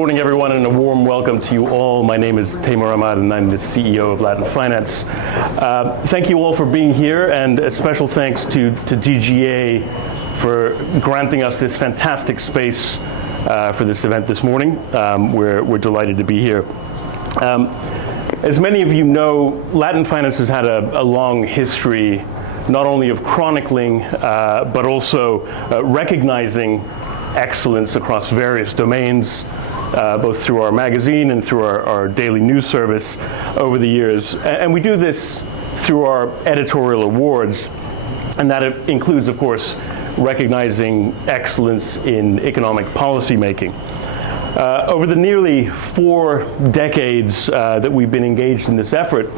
morning, everyone, and a warm welcome to you all. My name is Taimur Ahmad, and I'm the CEO of LatinFinance. Thank you all for being here, and a special thanks to DGA for granting us this fantastic space for this event this morning. We're delighted to be here. As many of you know, LatinFinance has had a long history not only of chronicling, but also recognizing excellence across various domains, both through our magazine and through our daily news service over the years. And we do this through our editorial awards, and that includes, of course, recognizing excellence in economic policy making. Over the nearly 4 decades that we've been engaged in this effort,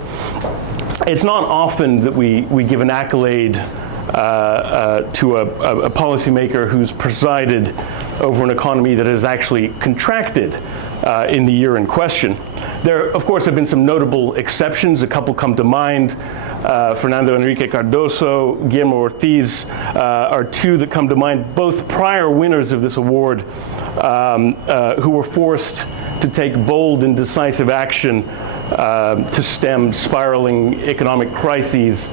it's not often that we give an accolade to a policymaker who's presided over an economy that has actually contracted in the year in question. There, of course, have been some notable exceptions. A couple come to mind. Fernando Enrique Cardoso, Guillermo Ortiz are two that come to mind, both prior winners of this award who were forced to take bold and decisive action to stem spiraling economic crises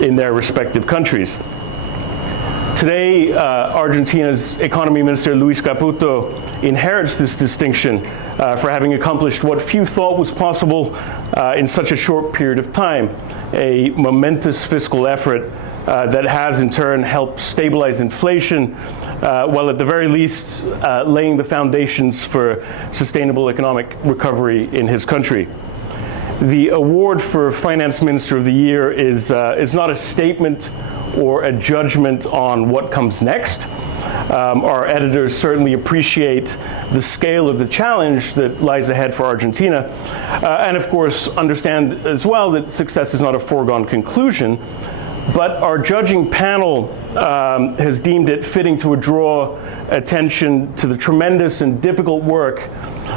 in their respective countries. Today, Argentina's economy minister, Luis Caputo, inherits this distinction for having accomplished what few thought was possible in such a short period of time, a momentous fiscal effort that has in turn helped stabilize inflation, while at the very least laying the foundations for sustainable economic recovery in his country. The award for Finance Minister of the Year is not a statement or a judgment on what comes next. Our editors certainly appreciate the scale of the challenge that lies ahead for Argentina, and of course understand as well that success is not a foregone conclusion, but our judging panel has deemed it fitting to draw attention to the tremendous and difficult work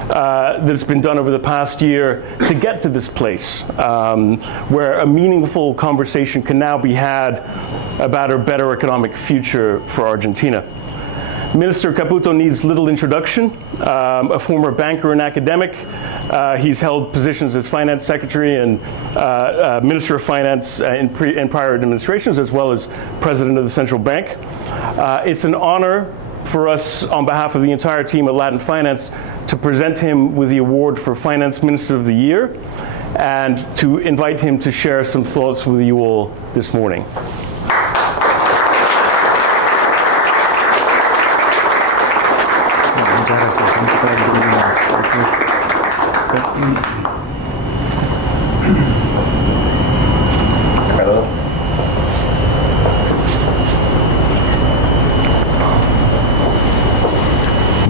that's been done over the past year to get to this place, where a meaningful conversation can now be had about a better economic future for Argentina. Minister Caputo needs little introduction. A former banker and academic, he's held positions as finance secretary and minister of finance in prior administrations, as well as president of the central bank. It's an honor for us, on behalf of the entire team at LatinFinance, to present him with the award for Finance Minister of the Year and to invite him to share some thoughts with you all this morning.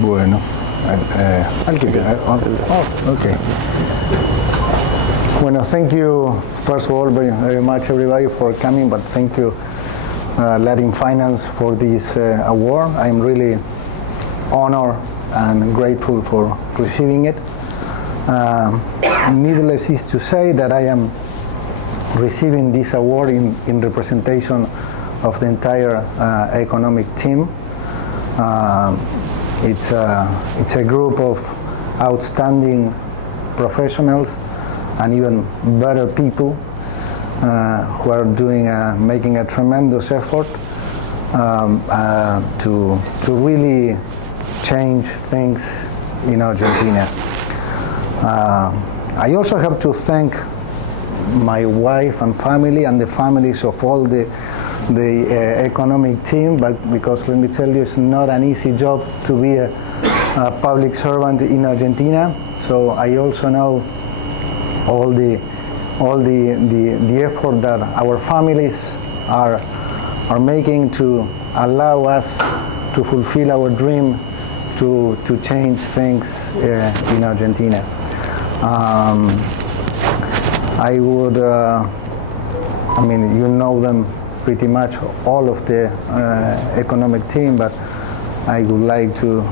Bueno, okay. Bueno, thank you, first of all, very much everybody for coming, but thank you, LatinFinance, for this award. I'm really honored and grateful for receiving it. Needless is to say that I am receiving this award in representation of the entire economic team. It's a group of outstanding professionals and even better people who are making a tremendous effort to really change things in Argentina. I also have to thank my wife and family and the families of all the economic team, but because let me tell you, it's not an easy job to be a public servant in Argentina. So I also know all the effort that our families are making to allow us to fulfill our dream to change things in Argentina. I would, you know them pretty much, all of the economic team, but I would like to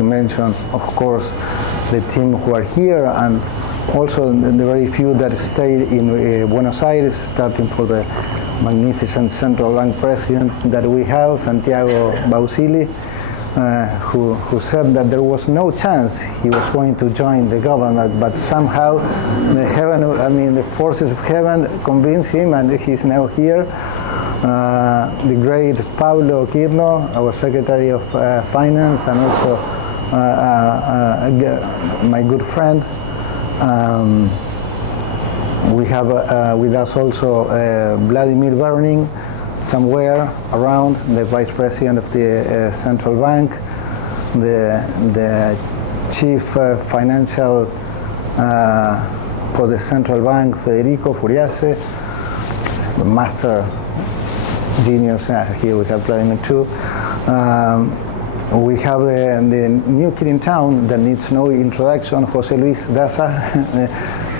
mention, of course, the team who are here, and also the very few that stayed in Buenos Aires, starting for the magnificent central bank president that we have, Santiago Bausili, who said that there was no chance he was going to join the government, but somehow the forces of heaven convinced him, and he's now here. The great Pablo Quirno, our Secretary of Finance, and also my good friend. We have with us also Vladimir Verning, somewhere around, the Vice President of the Central Bank, the Chief Financial for the Central Bank, Federico Furiase, Master Genius. Here we have Vladimir too. We have the new kid in town that needs no introduction, Jose Luis Daza,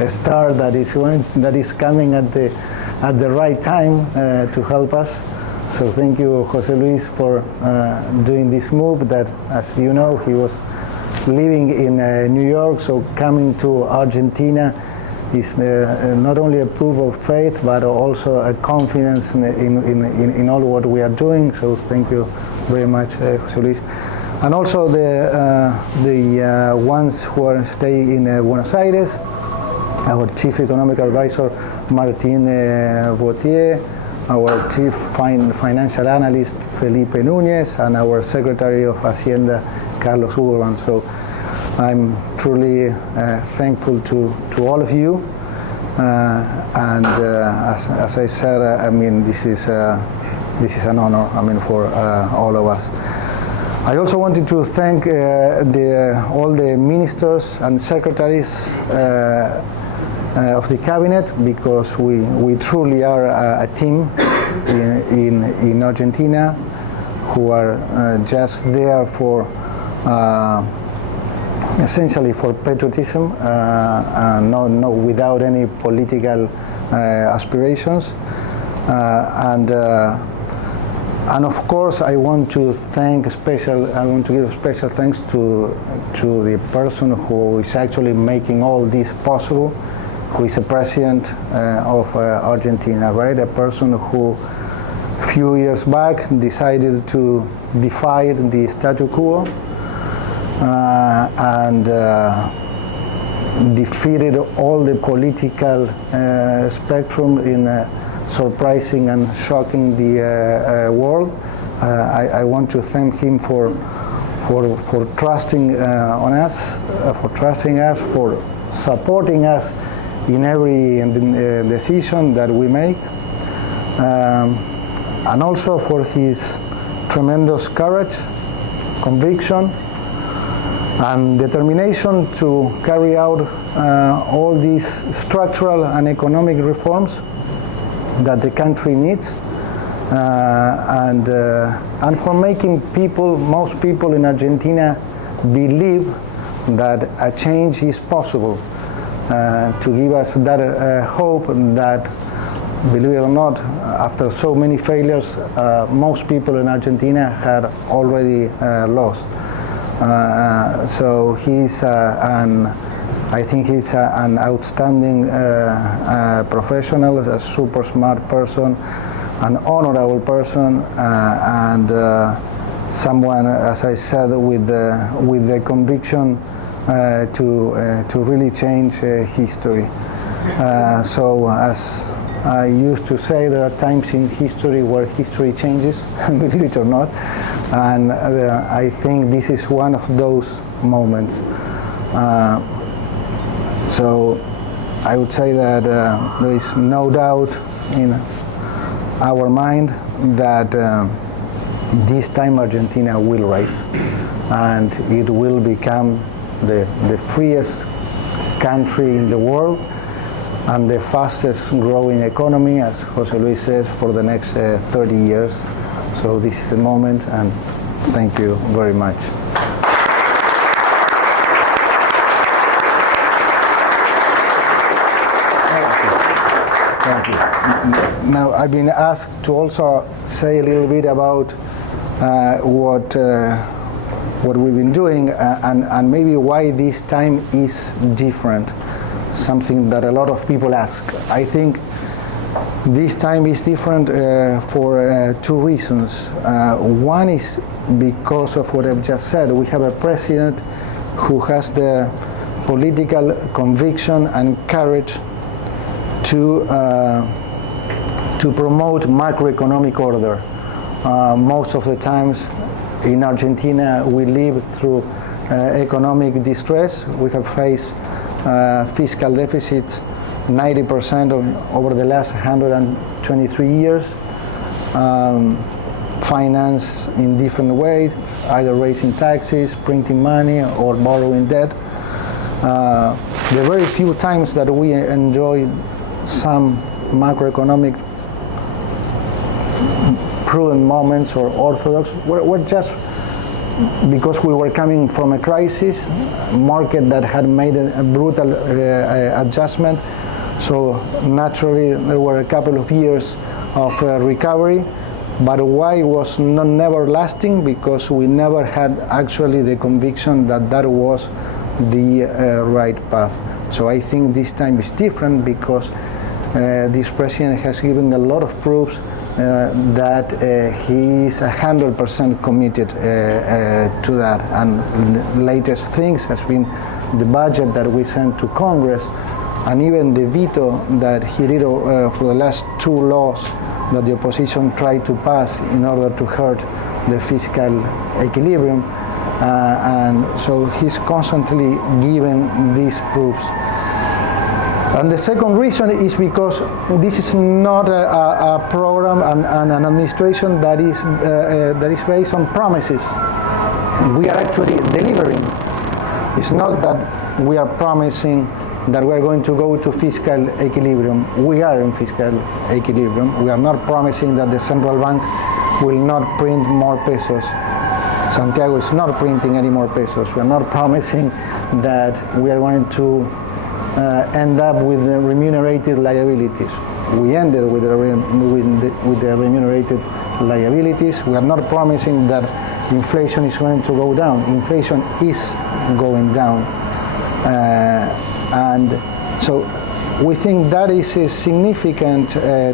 a star that is coming at the right time to help us. So thank you, Jose Luis, for doing this move. That, as you know, he was living in New York, so coming to Argentina is not only a proof of faith, but also a confidence in all what we are doing. So thank you very much, Jose Luis. And also the ones who are staying in Buenos Aires, our Chief Economic Advisor, Martin Vautier, our Chief Financial Analyst, Felipe Núñez, and our Secretary of Hacienda, Carlos Urban. So I'm truly thankful to all of you. And as I said, this is an honor, for all of us. I also wanted to thank all the ministers and secretaries of the cabinet, because we truly are a team in Argentina who are just there for essentially for patriotism, no without any political aspirations, and of course I want to give special thanks to the person who is actually making all this possible, who is the president of Argentina, right? A person who a few years back decided to defy the status quo and defeated all the political spectrum in surprising and shocking the world. I want to thank him for trusting on us, for supporting us in every decision that we make, and also for his tremendous courage, conviction, and determination to carry out all these structural and economic reforms that the country needs, and for making most people in Argentina believe that a change is possible, to give us that hope that, believe it or not, after so many failures, most people in Argentina had already lost. So I think he's an outstanding professional, a super smart person, an honorable person, and someone, as I said, with the conviction to really change history. So as I used to say, there are times in history where history changes, believe it or not, and I think this is one of those moments. So I would say that there is no doubt in our mind that this time Argentina will rise, and it will become the freest country in the world and the fastest growing economy, as Jose Luis says, for the next 30 years. So this is the moment, and thank you very much. Thank you. Now, I've been asked to also say a little bit about what we've been doing and maybe why this time is different, something that a lot of people ask. I think This time is different for two reasons. One is because of what I've just said. We have a president who has the political conviction and courage to promote macroeconomic order. Most of the times in Argentina we live through economic distress. We have faced fiscal deficits 90% over the last 123 years, finance in different ways, either raising taxes, printing money, or borrowing debt. The very few times that we enjoy some macroeconomic prudent moments or orthodox were just because we were coming from a crisis, market that had made a brutal adjustment. So naturally there were a couple of years of recovery, but why it was never lasting? Because we never had actually the conviction that that was the right path. So I think this time is different because this president has given a lot of proofs that he is 100% committed to that. And the latest things has been the budget that we sent to Congress, and even the veto that he did for the last two laws that the opposition tried to pass in order to hurt the fiscal equilibrium. And so he's constantly giving these proofs. And the second reason is because this is not a program and an administration that is based on promises. We are actually delivering. It's not that we are promising that we are going to go to fiscal equilibrium. We are in fiscal equilibrium. We are not promising that the central bank will not print more pesos. Santiago is not printing any more pesos. We are not promising that we are going to end up with the remunerated liabilities. We ended with the remunerated liabilities. We are not promising that inflation is going to go down. Inflation is going down. And so we think that is a significant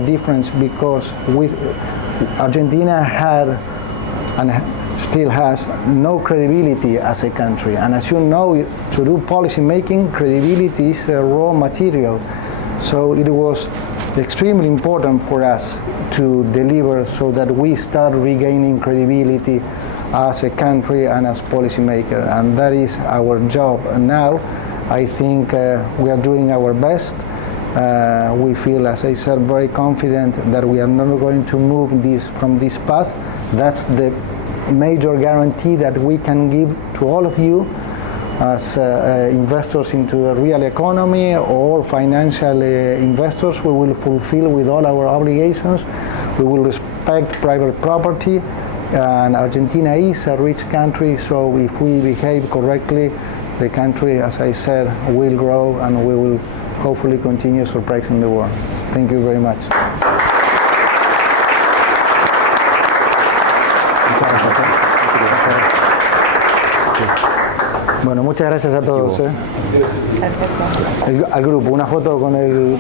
difference because Argentina had and still has no credibility as a country. And as you know, to do policy making, credibility is a raw material. So it was extremely important for us to deliver so that we start regaining credibility as a country and as policymaker. And that is our job now. I think we are doing our best. We feel, as I said, very confident that we are not going to move from this path. That's the major guarantee that we can give to all of you as investors into the real economy or financial investors. We will fulfill with all our obligations. We will respect private property, and Argentina is a rich country, so if we behave correctly, the country, as I said, will grow and we will hopefully continue surprising the world. Thank you very much. Bueno, muchas gracias a todos. Al grupo, una foto con el